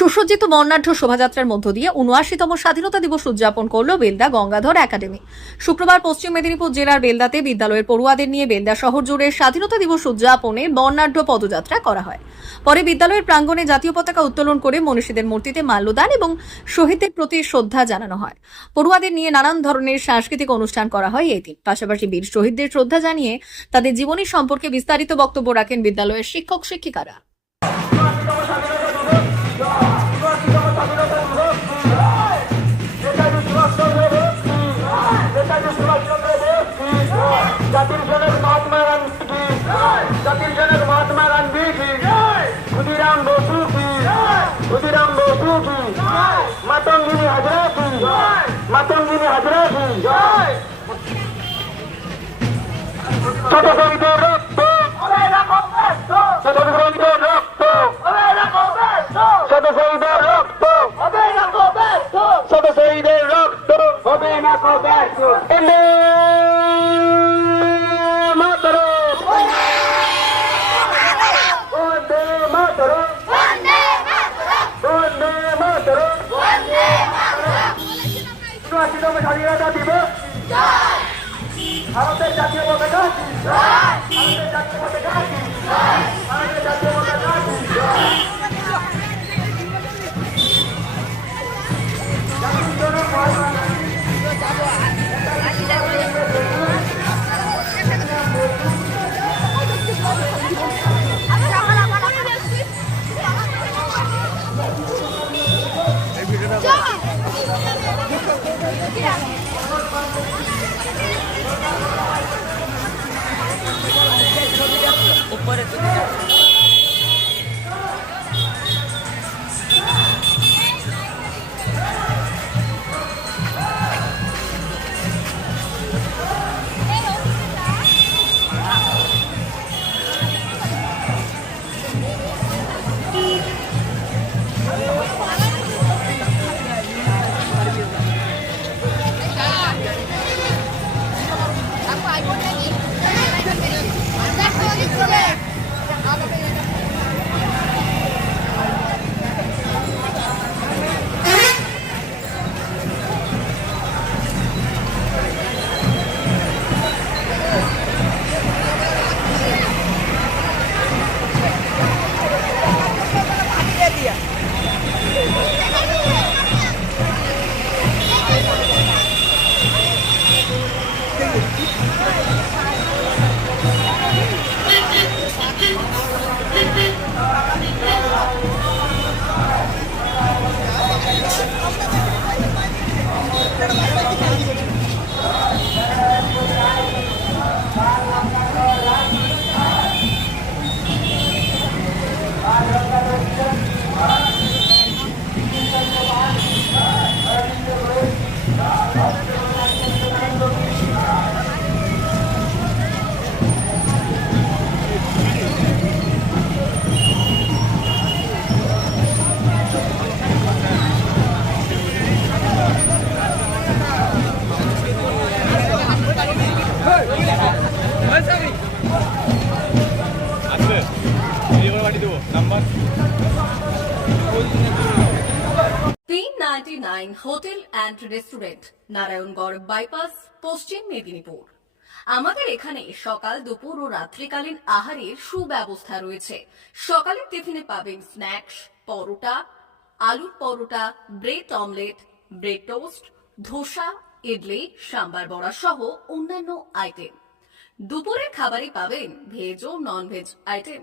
সুসজ্জিত বর্ণাঢ্য শোভাযাত্রার মধ্য দিয়ে উনআশিতম স্বাধীনতা দিবস উদযাপন করল বেলদা গঙ্গাধর একাডেমি। শুক্রবার পশ্চিম মেদিনীপুর জেলার বেলদাতে বিদ্যালয়ের পড়ুয়াদের নিয়ে বেলদা শহর জুড়ে স্বাধীনতা দিবস উদযাপনে বর্ণাঢ্য পদযাত্রা করা হয়। পরে বিদ্যালয়ের প্রাঙ্গণে জাতীয় পতাকা উত্তোলন করে মনীষীদের মূর্তিতে মাল্যদান এবং শহীদদের প্রতি শ্রদ্ধা জানানো হয়। পড়ুয়াদের নিয়ে নানান ধরনের সাংস্কৃতিক অনুষ্ঠান করা হয় এই দিন। পাশাপাশি বীর শহীদদের শ্রদ্ধা জানিয়ে তাদের জীবনী সম্পর্কে বিস্তারিত বক্তব্য রাখেন বিদ্যালয়ের শিক্ষক শিক্ষিকারা কি ক্ষুদিরাম বসু কি মাতঙ্গিনী হাজরা কি মাতঙ্গিনী হাজরা কি ছোট শহীদের রক্ত ছোট শহীদের রক্ত ছোট শহীদের রক্ত ছোট শহীদের রক্ত হবে না কবে উনআশিতম স্বাধীনতা দিবস ভারতের জাতীয় পতাকা? ভারতের ভারতের জাতীয় পতাকা কি? Yeah. Number hotel and restaurant, Narayangarh bypass, Paschim Medinipur. আমাদের এখানে সকাল, দুপুর ও রাত্রিকালীন আহারের সুব্যবস্থা রয়েছে। সকালের টিফিনে পাবেন স্ন্যাক্স, পরোটা, আলুর paratha, bread omelette, bread toast, dosa, idli, sambar vada সহ অন্যান্য আইটেম। দুপুরের খাবারে পাবেন ভেজ ও নন ভেজ আইটেম।